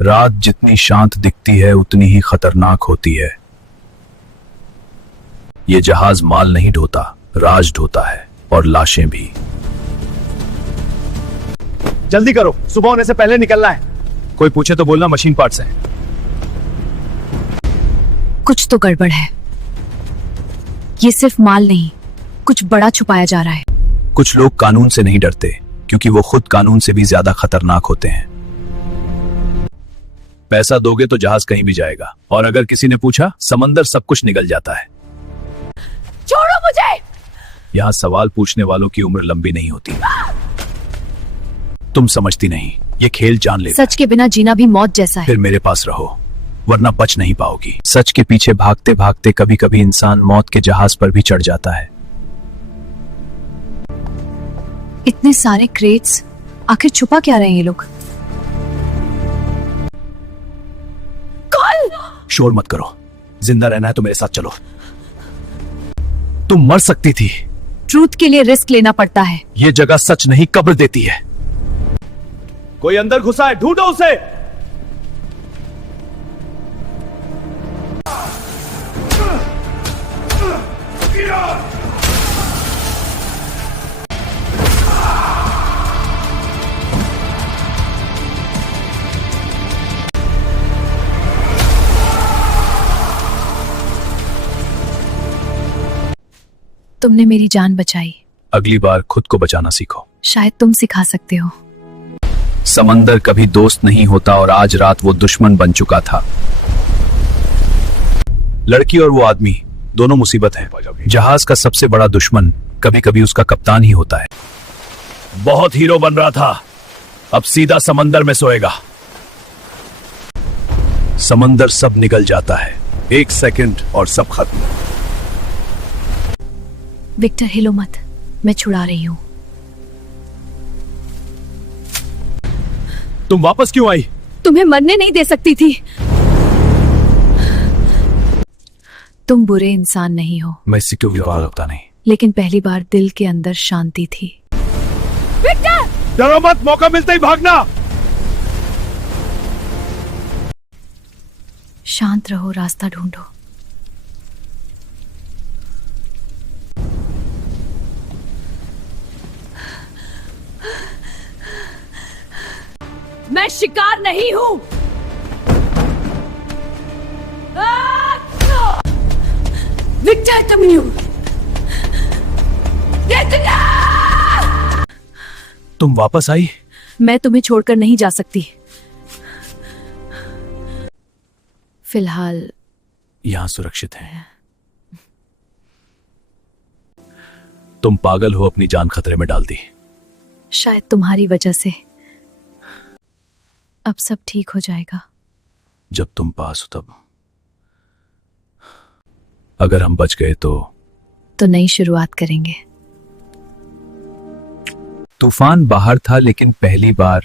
रात जितनी शांत दिखती है उतनी ही खतरनाक होती है। ये जहाज माल नहीं ढोता, राज ढोता है, और लाशें भी। जल्दी करो, सुबह होने से पहले निकलना है। कोई पूछे तो बोलना मशीन पार्ट्स हैं। कुछ तो गड़बड़ है। ये सिर्फ माल नहीं, कुछ बड़ा छुपाया जा रहा है। कुछ लोग कानून से नहीं डरते क्योंकि वो खुद कानून से भी ज्यादा खतरनाक होते हैं। पैसा दोगे तो जहाज कहीं भी जाएगा, और अगर किसी ने पूछा, समंदर सब कुछ निगल जाता है। छोड़ो मुझे! यहाँ सवाल पूछने वालों की उम्र लंबी नहीं होती। तुम समझती नहीं, ये खेल जान लेता है। सच के बिना जीना भी मौत जैसा है। फिर मेरे पास रहो, वरना बच नहीं पाओगी। सच के पीछे भागते भागते कभी कभी इंसान मौत के जहाज पर भी चढ़ जाता है। इतने सारे क्रेट्स, आखिर छुपा क्या रहे हैं ये लोग? कॉल! शोर मत करो, जिंदा रहना है तो मेरे साथ चलो। तुम मर सकती थी। ट्रूथ के लिए रिस्क लेना पड़ता है। ये जगह सच नहीं, कब्र देती है। कोई अंदर घुसा है, ढूंढो उसे। तुमने मेरी जान बचाई। अगली बार खुद को बचाना सीखो। शायद तुम सिखा सकते हो। समंदर कभी दोस्त नहीं होता और आज रात वो दुश्मन बन चुका था। लड़की और वो आदमी दोनों मुसीबत है। जहाज का सबसे बड़ा दुश्मन कभी कभी उसका कप्तान ही होता है। बहुत हीरो बन रहा था, अब सीधा समंदर में सोएगा। समंदर सब निकल जाता है, 1 सेकंड और सब खत्म। विक्टर, हिलो मत, मैं छुड़ा रही हूं। तुम वापस क्यों आई? तुम्हें मरने नहीं दे सकती थी। तुम बुरे इंसान नहीं हो। मैं इससे क्यों विवाह होता नहीं, लेकिन पहली बार दिल के अंदर शांति थी। विक्टर! डरो मत, मौका मिलते ही भागना। शांत रहो, रास्ता ढूंढो। मैं शिकार नहीं हूं। विक्टर, तुम तुम वापस आई? मैं तुम्हें छोड़कर नहीं जा सकती। फिलहाल यहां सुरक्षित है। तुम पागल हो, अपनी जान खतरे में डाल दी। शायद तुम्हारी वजह से। अब सब ठीक हो जाएगा। जब तुम पास हो तब। अगर हम बच गए तो नई शुरुआत करेंगे। तूफान बाहर था, लेकिन पहली बार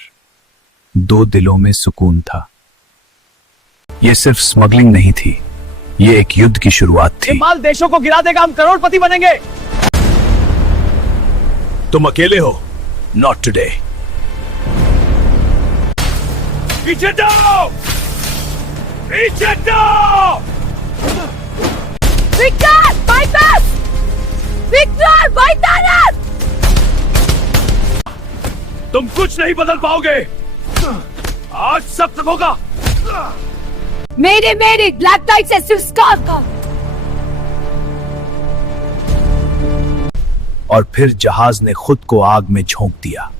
2 दिलों में सुकून था। ये सिर्फ स्मगलिंग नहीं थी, ये एक युद्ध की शुरुआत थी। ये माल देशों को गिरा देगा, हम करोड़पति बनेंगे। तुम अकेले हो, नॉट टुडे। पीछे जाओ! पीछे जाओ! Victor, bypass! Victor, bypass! तुम कुछ नहीं बदल पाओगे। आज सब तक होगा। मेरे ब्लैक टाइट से सुस्कार का। और फिर जहाज ने खुद को आग में झोंक दिया।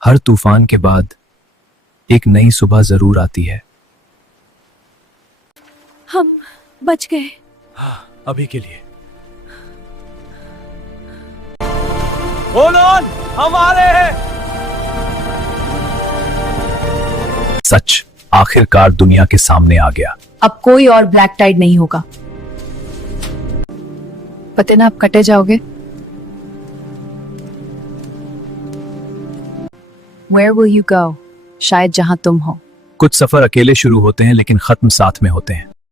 हर तूफान के बाद एक नई सुबह जरूर आती है। हम बच गए। अभी के लिए। होल्ड ऑन, हम आ रहे हैं। सच आखिरकार दुनिया के सामने आ गया। अब कोई और ब्लैक टाइड नहीं होगा। पता ना, आप कटे जाओगे। Where will you go? शायद जहां तुम हो। कुछ सफर अकेले शुरू होते हैं लेकिन खत्म साथ में होते हैं।